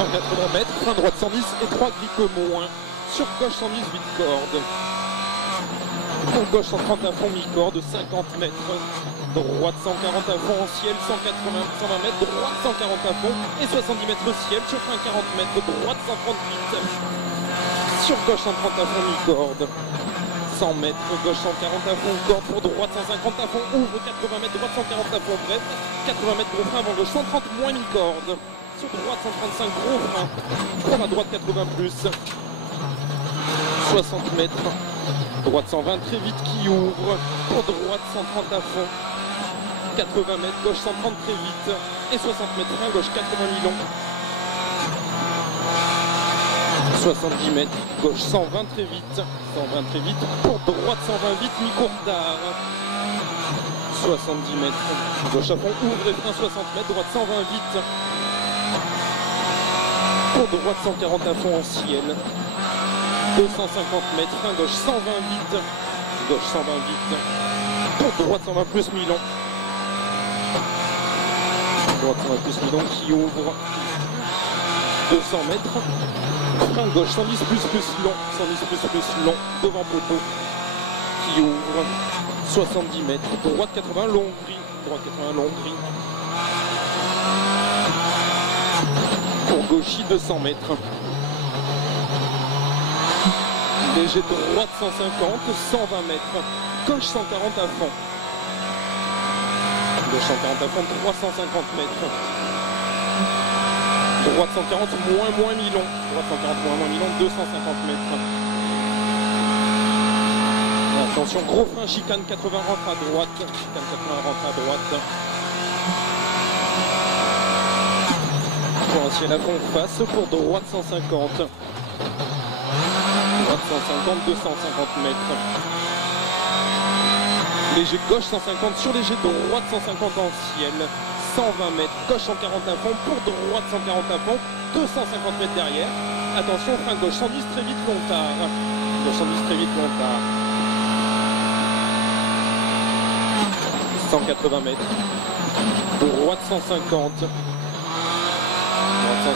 180 mètres, frein droite 110 et 3 grippes moins. Sur gauche 110, 8 cordes. Pour gauche 130 à fond, mi-corde, 50 mètres. Droite 140 à fond en ciel, 120 mètres. Droite 140 à fond et 70 mètres ciel. Sur frein 40 mètres, droite 138. Sur gauche 130 à fond, mi-corde. 100 mètres, gauche 140 à fond, corde pour droite 150 à fond, ouvre 80 mètres, droite 140 à fond, bref, 80 mètres gros frein avant gauche 130 moins mi-corde, sur droite 135 gros frein, pour la droite 80 plus, 60 mètres, droite 120 très vite qui ouvre, pour droite 130 à fond, 80 mètres, gauche 130 très vite, et 60 mètres frein, gauche 80 mi-long. 70 mètres, gauche 120 très vite, pour droite 120 vite, mi-courtard. 70 mètres, gauche à fond, ouvre et frein 60 mètres, droite 120 vite. Pour droite 140 à fond en ciel. 250 mètres, frein gauche 120 vite, gauche 120 vite. Pour droite 120 plus mi-long. Droite 120 plus mi-long qui ouvre. 200 mètres. Frein gauche 110 plus long, 110 plus long, devant poteau, qui ouvre, 70 mètres, droite 80 long gris, pour gauchis 200 mètres, léger droite 150, 120 mètres, gauche 140 à fond, gauche 140 à fond, 350 mètres, droite 140 moins mi-long, droite 140 moins mi-long, 250 mètres. Attention, gros frein, chicane 80 rentre à droite, chicane 80 rentre à droite. Pour un ciel à fond face, pour droite 150. Droite 150, 250 mètres. Léger gauche 150, sur léger droite 150 en ciel. 120 mètres, gauche 140 à fond, pour droite 140 à fond, 250 mètres derrière. Attention, frein gauche 110 très vite, longtard. Gauche 110 très vite, longtard. 180 mètres. Droite 150. Droite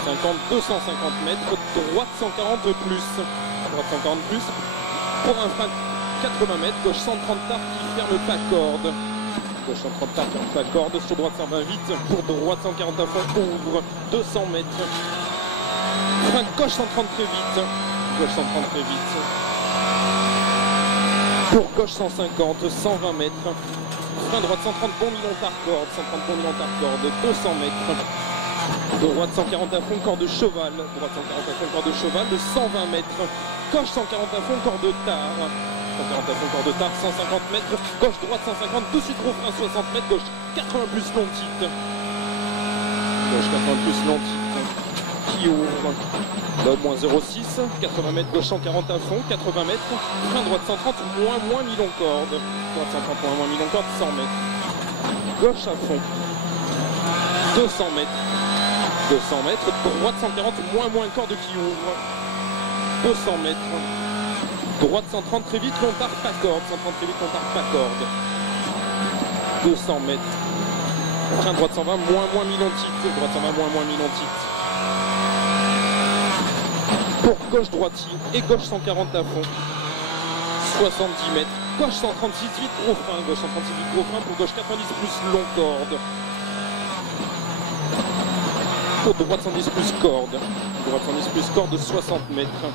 150, 250 mètres. Droite 140 plus. Droite 140 plus. Pour un frein 80 mètres, gauche 130 tard qui ferme pas corde. Gauche 130 tard, ferme pas corde, sur droite 120 vite, pour droite 140 à fond, ouvre, 200 mètres. Frein gauche 130 très vite, gauche 130 très vite. Pour gauche 150, 120 mètres. Frein droite 130 bon mi-long tard corde, 130 bon mi-long tard corde, 200 mètres. Droite 140 à fond, corps de cheval, droite 140 à fond, corps de cheval, de 120 mètres. Gauche 140 à fond, corps de tard. 140 à fond, corps de tard, 150 mètres, gauche, droite, 150, de suite gros frein, 60 mètres, gauche, 80 plus long titre. Gauche, 80 plus long titre, qui ouvre, moins 0,6, 80 mètres, gauche, 140 à fond, 80 mètres, frein droite, 130, moins mi-long corde, droite, 130, moins mi-long corde, 100 mètres, gauche à fond, 200 mètres, 200 mètres, droite, 140, moins corde qui ouvre, 200 mètres, droite 130 très vite, longtard pas corde, 130 très vite, longtard pas corde. 200 mètres. Frein droite 120, moins mi-long titre, droite 120, moins mi-long titre. Pour gauche droitier et gauche 140 à fond. 70 mètres. Gauche 136 vite, gros frein, gauche 136 vite, gros frein, pour gauche 90 plus long corde. Pour droite 110 plus corde. Droite 110 plus corde de 60 mètres.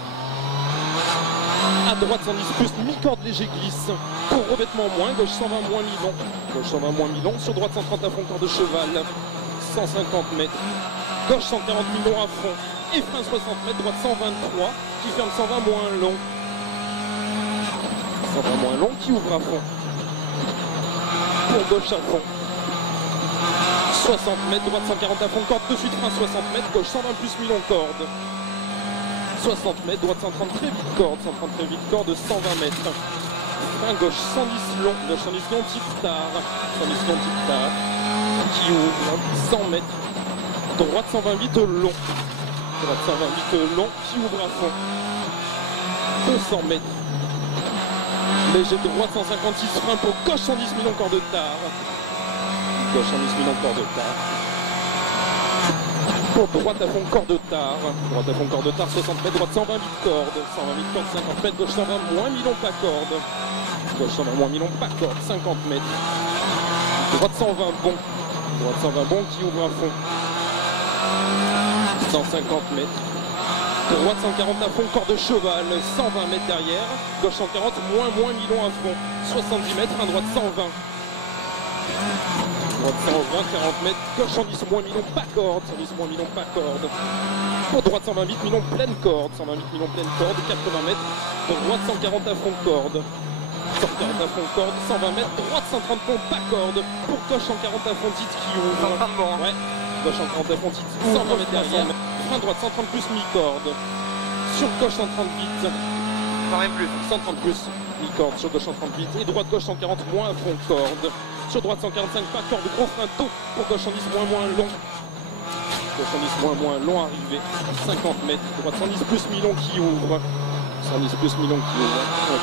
À droite 110 plus, mi-corde léger glisse. Pour revêtement moins, gauche 120 moins mi-long. Gauche 120 moins mi-long, sur droite 130 à fond, corps de cheval. 150 mètres. Gauche 140 mi-long à fond. Et frein 60 mètres, droite 123, qui ferme 120 moins long. 120 moins long, qui ouvre à fond. Pour gauche à fond. 60 mètres, droite 140 à fond, corde de suite, frein 60 mètres, gauche 120 plus mi-long corde. 60 mètres, droite 130 très vite corde, 130 très vite corde, 120 mètres. Frein gauche 110 long, gauche 110 long, titre tard, 110 long, titre tard, qui ouvre, 100 mètres. Droite 120 vite long, droite 120 vite long, qui ouvre à fond. 200 mètres. Léger droite 156 frein pour gauche 110 millions corde de tard. Gauche 110 millions corde de tard. Pour droite à fond, corde tard. Droite à fond, corde tard, 60 mètres. Droite 120 mètres corde. 120 mètres corde, 50 mètres. Gauche 120, moins milon, pas corde. Gauche 120, moins milon, pas corde, 50 mètres. Droite 120, bon. Droite 120, bon qui ouvre à fond. 150 mètres. Droite 140 à fond, corde cheval, 120 mètres derrière. Gauche 140, moins milon à fond. 70 mètres, un droite 120. Droite 120, 40 mètres. Gauche 110, moins milon, pas corde. 110, moins milon, pas corde. Pour droite 120 milon, pleine corde. 120 milon, pleine corde, 80 mètres. Pour droite 140 à fond, corde. 140 à fond, corde, 120 mètres. Droite 130 pont, pas corde. Pour gauche 140 à fond, titre qui ouvre. Ouais. Gauche 140 à fond, titre, 120 mètres derrière. Frein droite 130 plus mi-corde. Sur gauche 130 vite. Quand même plus. 130 plus mi-corde. Sur gauche 130 vite. Et droite gauche 140 moins à fond, corde. Sur droite 145 pas corde. Gros frein tôt. Pour gauche 110 moins long. Gauche 110 moins long arrivé. 50 mètres. Droite 110 plus mi-long qui ouvre. 110 plus mi-long qui ouvre. Ouais.